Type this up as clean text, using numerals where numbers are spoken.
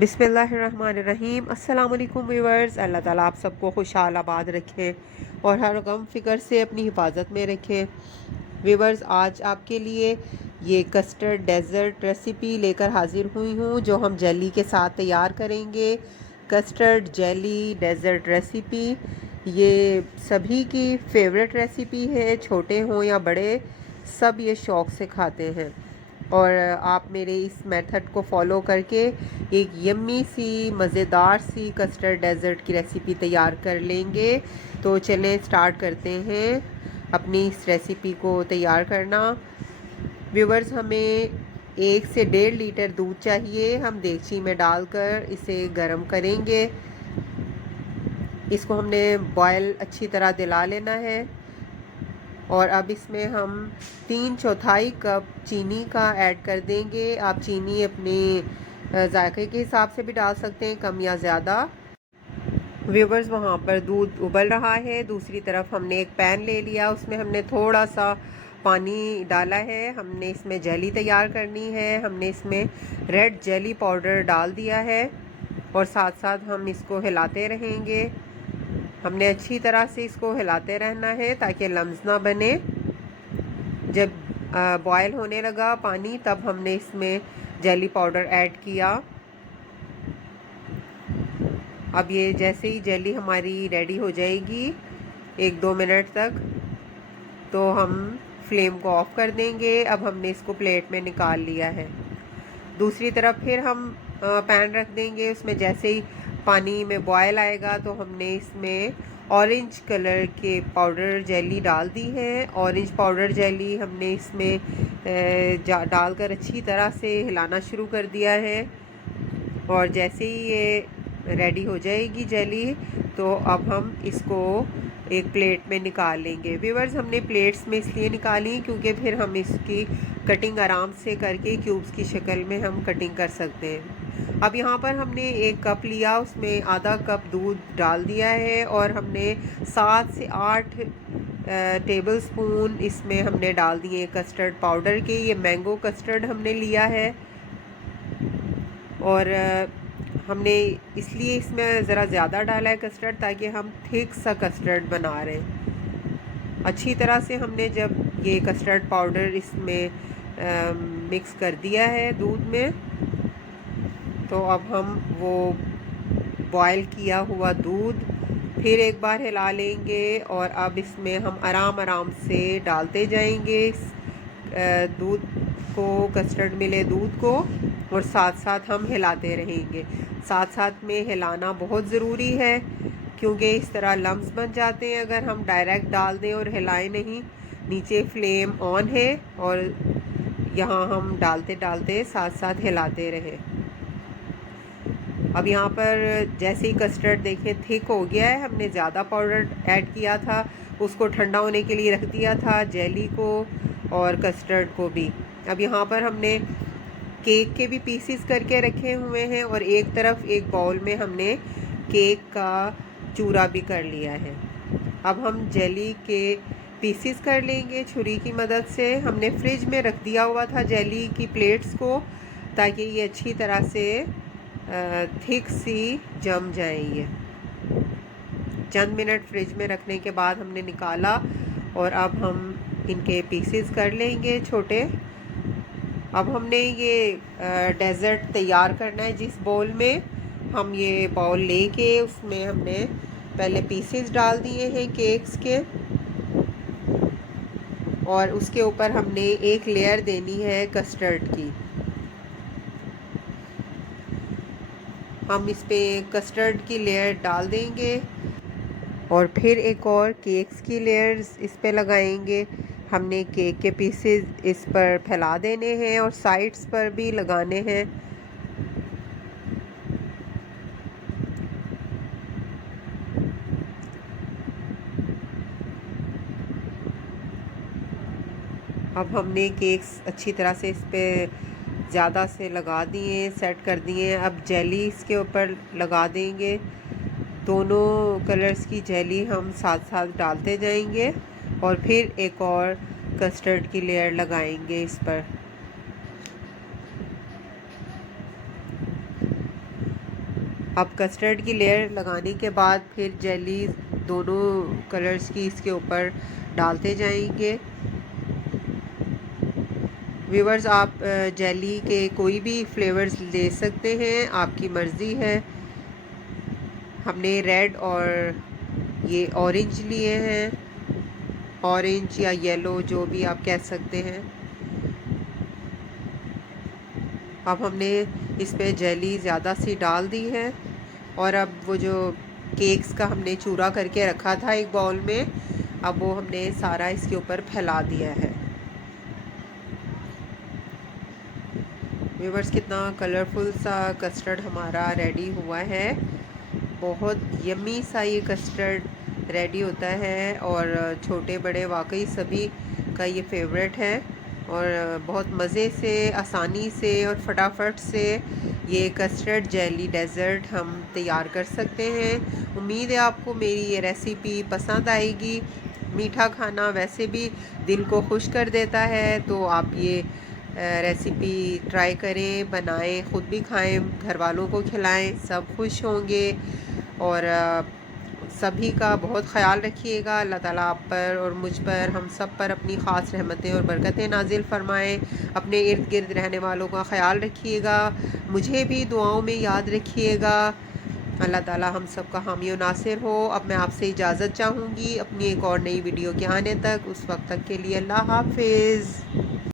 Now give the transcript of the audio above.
बिस्मिल्लाहिर्रहमानिर्रहीम। अस्सलाम वालेकुम व्यूअर्स। अल्लाह ताला आप सबको खुशहाल आबाद रखें और हर गम फ़िक्र से अपनी हिफाजत में रखें। व्यूअर्स, आज आपके लिए ये कस्टर्ड डेज़र्ट रेसिपी लेकर हाज़िर हुई हूँ जो हम जेली के साथ तैयार करेंगे। कस्टर्ड जेली डेज़र्ट रेसिपी ये सभी की फेवरेट रेसिपी है, छोटे हों या बड़े सब ये शौक़ से खाते हैं। और आप मेरे इस मेथड को फॉलो करके एक यम्मी सी मज़ेदार सी कस्टर्ड डेज़र्ट की रेसिपी तैयार कर लेंगे। तो चलें स्टार्ट करते हैं अपनी इस रेसिपी को तैयार करना। व्यूअर्स, हमें 1 से 1.5 लीटर दूध चाहिए। हम देगची में डालकर इसे गर्म करेंगे। इसको हमने बॉयल अच्छी तरह दिला लेना है। और अब इसमें हम 3/4 कप चीनी का ऐड कर देंगे। आप चीनी अपने जायके के हिसाब से भी डाल सकते हैं, कम या ज़्यादा। व्यूअर्स, वहाँ पर दूध उबल रहा है। दूसरी तरफ हमने एक पैन ले लिया, उसमें हमने थोड़ा सा पानी डाला है। हमने इसमें जेली तैयार करनी है। हमने इसमें रेड जेली पाउडर डाल दिया है और साथ साथ हम इसको हिलाते रहेंगे। हमने अच्छी तरह से इसको हिलाते रहना है ताकि लम्स ना बने। जब बॉयल होने लगा पानी, तब हमने इसमें जेली पाउडर ऐड किया। अब ये जैसे ही जेली हमारी रेडी हो जाएगी 1-2 मिनट तक, तो हम फ्लेम को ऑफ़ कर देंगे। अब हमने इसको प्लेट में निकाल लिया है। दूसरी तरफ फिर हम पैन रख देंगे। उसमें जैसे ही पानी में बॉयल आएगा तो हमने इसमें ऑरेंज कलर के पाउडर जेली डाल दी है। ऑरेंज पाउडर जेली हमने इसमें डालकर अच्छी तरह से हिलाना शुरू कर दिया है। और जैसे ही ये रेडी हो जाएगी जेली, तो अब हम इसको एक प्लेट में निकाल लेंगे। व्यूअर्स, हमने प्लेट्स में इसलिए निकाली क्योंकि फिर हम इसकी कटिंग आराम से करके क्यूब्स की शक्ल में हम कटिंग कर सकते हैं। अब यहाँ पर हमने 1 कप लिया, उसमें आधा कप दूध डाल दिया है और हमने 7 से 8 टेबल स्पून इसमें हमने डाल दिए कस्टर्ड पाउडर के। ये मैंगो कस्टर्ड हमने लिया है और हमने इसलिए इसमें ज़रा ज़्यादा डाला है कस्टर्ड, ताकि हम थिक सा कस्टर्ड बना रहे हैं। अच्छी तरह से हमने जब ये कस्टर्ड पाउडर इसमें मिक्स कर दिया है दूध में, तो अब हम वो बॉयल किया हुआ दूध फिर एक बार हिला लेंगे और अब इसमें हम आराम से डालते जाएंगे इस दूध को, कस्टर्ड मिले दूध को, और साथ साथ हम हिलाते रहेंगे। साथ साथ में हिलाना बहुत ज़रूरी है क्योंकि इस तरह लम्स बन जाते हैं अगर हम डायरेक्ट डाल दें और हिलाएं नहीं। नीचे फ्लेम ऑन है और यहाँ हम डालते डालते साथ साथ हिलाते रहें। अब यहाँ पर जैसे ही कस्टर्ड देखें थिक हो गया है, हमने ज़्यादा पाउडर ऐड किया था, उसको ठंडा होने के लिए रख दिया था, जेली को और कस्टर्ड को भी। अब यहाँ पर हमने केक के भी पीसीस करके रखे हुए हैं और एक तरफ एक बाउल में हमने केक का चूरा भी कर लिया है। अब हम जेली के पीसीस कर लेंगे छुरी की मदद से। हमने फ्रिज में रख दिया हुआ था जेली की प्लेट्स को, ताकि ये अच्छी तरह से थिक सी जम जाए। चंद मिनट फ्रिज में रखने के बाद हमने निकाला और अब हम इनके पीसेस कर लेंगे छोटे। अब हमने ये डेज़र्ट तैयार करना है। जिस बाउल में हम ये बाउल लेके उसमें हमने पहले पीसेस डाल दिए हैं केक्स के, और उसके ऊपर हमने एक लेयर देनी है कस्टर्ड की। हम इस पे कस्टर्ड की लेयर डाल देंगे और फिर एक और केक्स की लेयर्स इस पे लगाएंगे। हमने केक के पीसेस इस पर फैला देने हैं और साइड्स पर भी लगाने हैं। अब हमने केक्स अच्छी तरह से इस पे ज़्यादा से लगा दिए, सेट कर दिए। अब जेली इसके ऊपर लगा देंगे। दोनों कलर्स की जेली हम साथ साथ डालते जाएंगे और फिर एक और कस्टर्ड की लेयर लगाएंगे इस पर। अब कस्टर्ड की लेयर लगाने के बाद फिर जेली दोनों कलर्स की इसके ऊपर डालते जाएंगे। व्यूवर्स, आप जेली के कोई भी फ्लेवर्स ले सकते हैं, आपकी मर्ज़ी है। हमने रेड और ये ऑरेंज लिए हैं, ऑरेंज या येलो जो भी आप कह सकते हैं। अब हमने इस पे जेली ज़्यादा सी डाल दी है और अब वो जो केक्स का हमने चूरा करके रखा था एक बाउल में, अब वो हमने सारा इसके ऊपर फैला दिया है। व्यूवर्स, कितना कलरफुल सा कस्टर्ड हमारा रेडी हुआ है। बहुत यम्मी सा ये कस्टर्ड रेडी होता है और छोटे बड़े वाकई सभी का ये फेवरेट है और बहुत मज़े से, आसानी से और फटाफट से ये कस्टर्ड जेली डेज़र्ट हम तैयार कर सकते हैं। उम्मीद है आपको मेरी ये रेसिपी पसंद आएगी। मीठा खाना वैसे भी दिल को खुश कर देता है, तो आप ये रेसिपी ट्राई करें, बनाएं, ख़ुद भी खाएं, घर वालों को खिलाएं, सब खुश होंगे। और सभी का बहुत ख़याल रखिएगा। अल्लाह ताला आप पर और मुझ पर, हम सब पर अपनी ख़ास रहमतें और बरकतें नाजिल फ़रमाएँ। अपने इर्द गिर्द रहने वालों का ख़याल रखिएगा, मुझे भी दुआओं में याद रखिएगा। अल्लाह ताला हम सब का हामी और नासिर हो। अब मैं आपसे इजाज़त चाहूँगी अपनी एक और नई वीडियो के आने तक। उस वक्त तक के लिए अल्लाह हाफ़िज़।